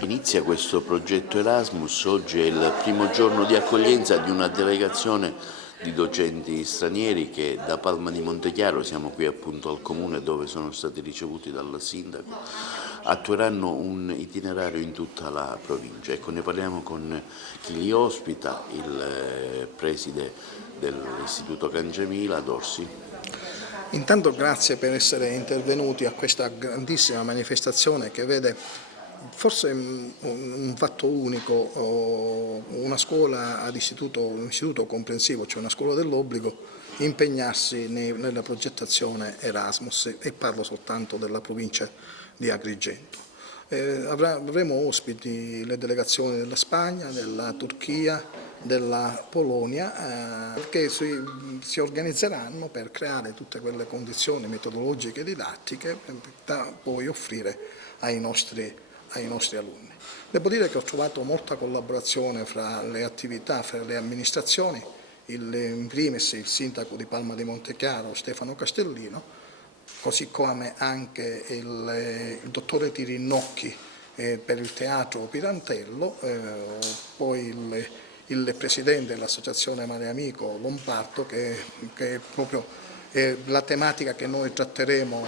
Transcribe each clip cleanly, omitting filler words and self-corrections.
Inizia questo progetto Erasmus, oggi è il primo giorno di accoglienza di una delegazione di docenti stranieri che da Palma di Montechiaro, siamo qui appunto al comune dove sono stati ricevuti dal sindaco, attueranno un itinerario in tutta la provincia. Ecco, ne parliamo con chi li ospita, il preside dell'Istituto Cangiamila, Dorsi. Intanto grazie per essere intervenuti a questa grandissima manifestazione che vede forse un fatto unico, una scuola un istituto comprensivo, cioè una scuola dell'obbligo, impegnarsi nella progettazione Erasmus, e parlo soltanto della provincia di Agrigento. Avremo ospiti le delegazioni della Spagna, della Turchia, della Polonia, che si organizzeranno per creare tutte quelle condizioni metodologiche e didattiche da poi offrire ai nostri alunni. Devo dire che ho trovato molta collaborazione fra le attività, fra le amministrazioni, in primis il sindaco di Palma di Montechiaro, Stefano Castellino, così come anche il dottore Tirinnocchi per il teatro Pirantello, poi il presidente dell'associazione Mare Amico Lombardo, che è proprio la tematica che noi tratteremo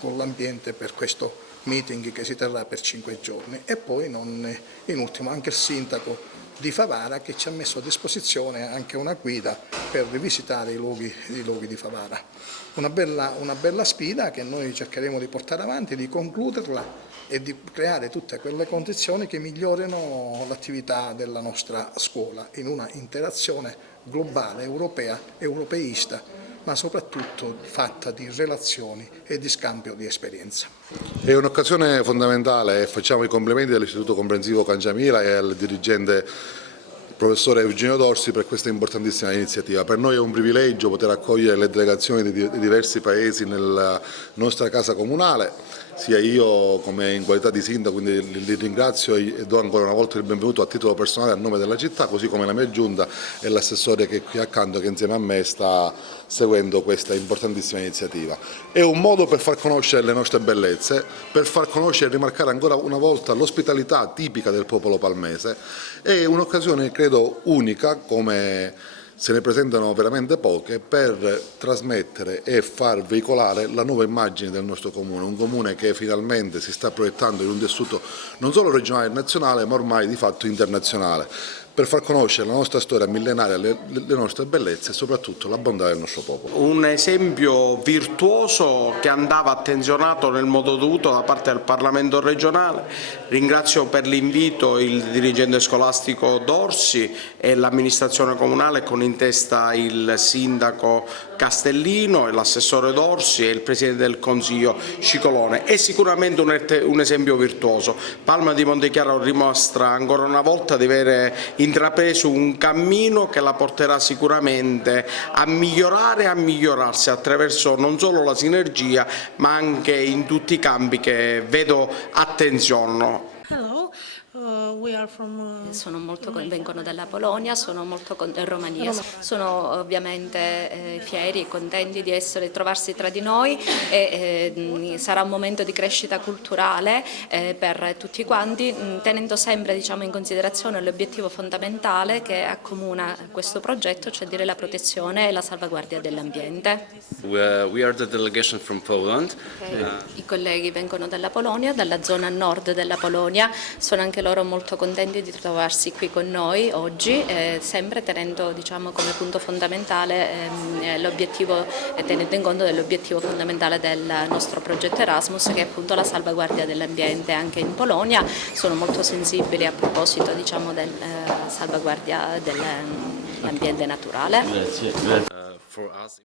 con l'ambiente per questo meeting che si terrà per 5 giorni, e poi non in ultimo anche il sindaco di Favara, che ci ha messo a disposizione anche una guida per rivisitare i luoghi di Favara. Una bella sfida che noi cercheremo di portare avanti, di concluderla e di creare tutte quelle condizioni che migliorino l'attività della nostra scuola in una interazione globale, europea, europeista, ma soprattutto fatta di relazioni e di scambio di esperienza. È un'occasione fondamentale e facciamo i complimenti all'Istituto Comprensivo Cangiamila e al dirigente professore Eugenio Dorsi per questa importantissima iniziativa. Per noi è un privilegio poter accogliere le delegazioni di diversi paesi nella nostra casa comunale, sia io come in qualità di sindaco, quindi li ringrazio e do ancora una volta il benvenuto a titolo personale a nome della città, così come la mia giunta e l'assessore che è qui accanto, che insieme a me sta seguendo questa importantissima iniziativa. È un modo per far conoscere le nostre bellezze, per far conoscere e rimarcare ancora una volta l'ospitalità tipica del popolo palmese. È un'occasione, credo, unica, come se ne presentano veramente poche, per trasmettere e far veicolare la nuova immagine del nostro comune, un comune che finalmente si sta proiettando in un tessuto non solo regionale e nazionale, ma ormai di fatto internazionale, per far conoscere la nostra storia millenaria, le nostre bellezze e soprattutto la bontà del nostro popolo. Un esempio virtuoso che andava attenzionato nel modo dovuto da parte del Parlamento regionale. Ringrazio per l'invito il dirigente scolastico Dorsi e l'amministrazione comunale, con in testa il sindaco Castellino e l'assessore Dorsi e il presidente del Consiglio Cicolone. È sicuramente un esempio virtuoso. Palma di Montechiaro dimostra ancora una volta di avere intrapreso un cammino che la porterà sicuramente a migliorare e a migliorarsi attraverso non solo la sinergia, ma anche in tutti i campi che vedo attenzionano. Vengono dalla Polonia, Romania. Sono ovviamente fieri e contenti di trovarsi tra di noi, e sarà un momento di crescita culturale per tutti quanti, tenendo sempre in considerazione l'obiettivo fondamentale che accomuna questo progetto, cioè dire la protezione e la salvaguardia dell'ambiente. We are the delegation from Poland. I colleghi vengono dalla Polonia, dalla zona nord della Polonia, sono anche loro molto contenti di trovarsi qui con noi oggi, sempre tenendo come punto fondamentale l'obiettivo, tenendo in conto dell'obiettivo fondamentale del nostro progetto Erasmus, che è appunto la salvaguardia dell'ambiente. Anche in Polonia sono molto sensibili a proposito della salvaguardia dell'ambiente naturale. For us